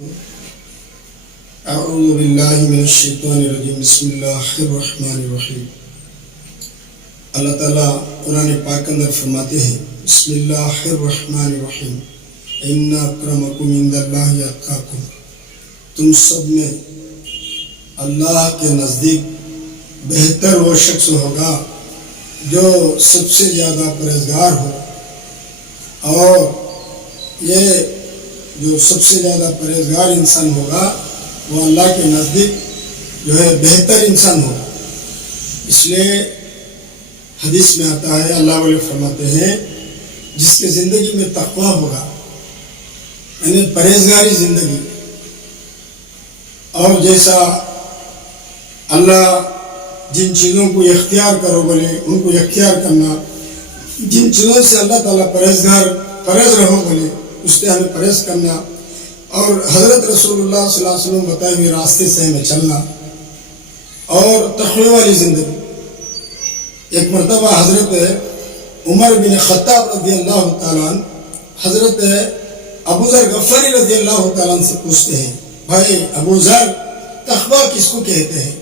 اعوذ باللہ من الشیطان الرجیم بسم اللہ الرحمن الرحیم۔ اللہ تعالیٰ قرآن پاک اندر فرماتے ہیں بسم اللہ الرحمن الرحیم ان اکرمکم عند اللہ اتقاکم، تم سب میں اللہ کے نزدیک بہتر وہ شخص ہوگا جو سب سے زیادہ پرہیزگار ہو، اور یہ جو سب سے زیادہ پرہیزگار انسان ہوگا وہ اللہ کے نزدیک جو ہے بہتر انسان ہوگا۔ اس لیے حدیث میں آتا ہے، اللہ والے فرماتے ہیں جس کی زندگی میں تقوی ہوگا، یعنی پرہیزگاری زندگی، اور جیسا اللہ جن چیزوں کو اختیار کرو بولے ان کو اختیار کرنا، جن چیزوں سے اللہ تعالیٰ پرہیز رہو بولے اس سے ہمیں پرہیز کرنا، اور حضرت رسول اللہ صلی اللہ علیہ وسلم بتائے ہوئے راستے سے ہمیں چلنا، اور تقوی والی زندگی۔ ایک مرتبہ حضرت عمر بن خطاب رضی اللہ تعالیٰ عنہ حضرت ابو ذر غفاری رضی اللہ تعالیٰ عنہ سے پوچھتے ہیں، بھائی ابو ذر تقوی کس کو کہتے ہیں؟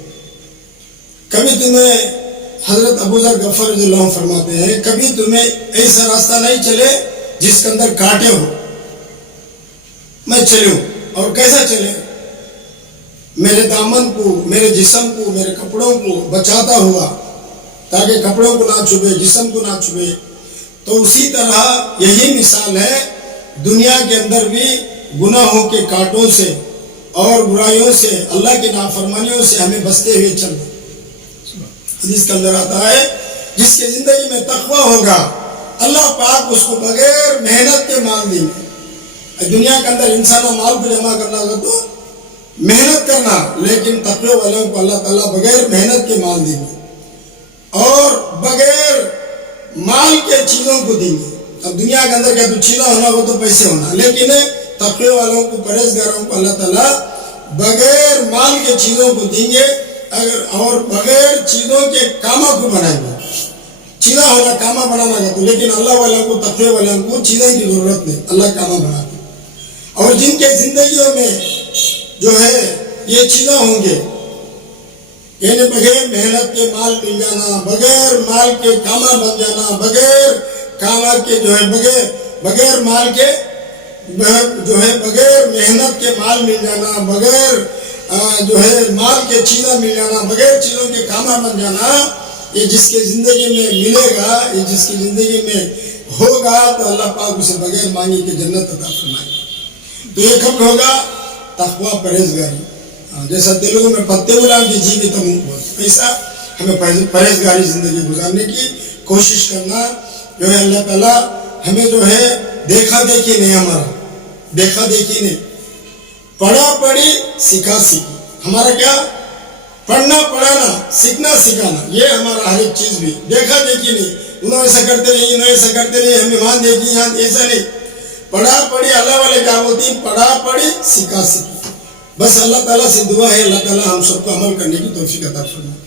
کبھی تمہیں حضرت ابو ذر غفاری رضی اللہ عنہ فرماتے ہیں کبھی تمہیں ایسا راستہ نہیں چلے جس کے اندر کانٹے ہو؟ میں چلوں، اور کیسا چلے؟ میرے دامن کو، میرے جسم کو، میرے کپڑوں کو بچاتا ہوا تاکہ کپڑوں کو نہ چھپے، جسم کو نہ چھپے۔ تو اسی طرح یہی مثال ہے، دنیا کے اندر بھی گناہوں کے کانٹوں سے اور برائیوں سے، اللہ کی نافرمانیوں سے ہمیں بچتے ہوئے چلنا۔ حدیث کے اندر آتا ہے جس کی زندگی میں تقوی ہوگا اللہ پاک اس کو بغیر محنت کے مال دیں گے۔ دنیا کے اندر انسان مال کو جمع کرنا ہو تو محنت کرنا، لیکن تقوی والوں کو اللہ تعالیٰ بغیر محنت کے مال دیں گے اور بغیر مال کے چیزوں کو دیں گے۔ اب دنیا کے اندر کیا تو چیزیں ہونا ہو تو پیسے ہونا، لیکن تقوی والوں کو، پرہیزگاروں کو اللہ تعالیٰ بغیر مال کے چیزوں کو دیں گے، اور بغیر چیزوں کے کاموں کو بنائیں گے۔ چیزیں ہونا کامہ بنانا گا تو، لیکن اللہ والوں کو، تقوی والوں کو چیزیں کی ضرورت نہیں، اللہ کامہ بناتے۔ اور جن کے زندگیوں میں جو ہے یہ چیزیں ہوں گے، یعنی بغیر محنت کے مال مل جانا، بغیر مال کے کامہ بن جانا، بغیر کامہ کے جو ہے بغیر مال کے جو ہے بغیر محنت کے مال مل جانا، بغیر جو ہے مال کے چیزیں مل جانا، بغیر چیزوں کے کامہ بن جانا، یہ جس کی زندگی میں ملے گا، یہ جس کی زندگی میں ہوگا تو اللہ پاک اسے بغیر مانگے کے جنت عطا فرمائے گا۔ تو یہ کب ہوگا؟ تقوی، پرہیزگاری۔ جیسا تیلگو میں پتے بلا کی جی تو ایسا ہمیں پرہیزگاری زندگی گزارنے کی کوشش کرنا جو ہے۔ اللہ تعالیٰ ہمیں جو ہے دیکھا دیکھی نہیں، ہمارا دیکھا دیکھی نہیں، پڑھا پڑھی سکھا سیکھی، ہمارا کیا؟ پڑھنا پڑھانا، سیکھنا سکھانا، یہ ہمارا ہر ایک چیز بھی دیکھا دیکھی نہیں۔ انہوں ایسا کرتے نہیں، انہوں ایسا کرتے نہیں، ہمیں وہاں دیکھی یہاں ایسا نہیں۔ پڑھا پڑھی، اللہ والے کیا بولتے ہیں؟ پڑھا پڑھی سکھا سیکھی۔ بس اللہ تعالیٰ سے دعا ہے اللہ تعالیٰ ہم سب کو عمل کرنے کی توفیق عطا فرمائے۔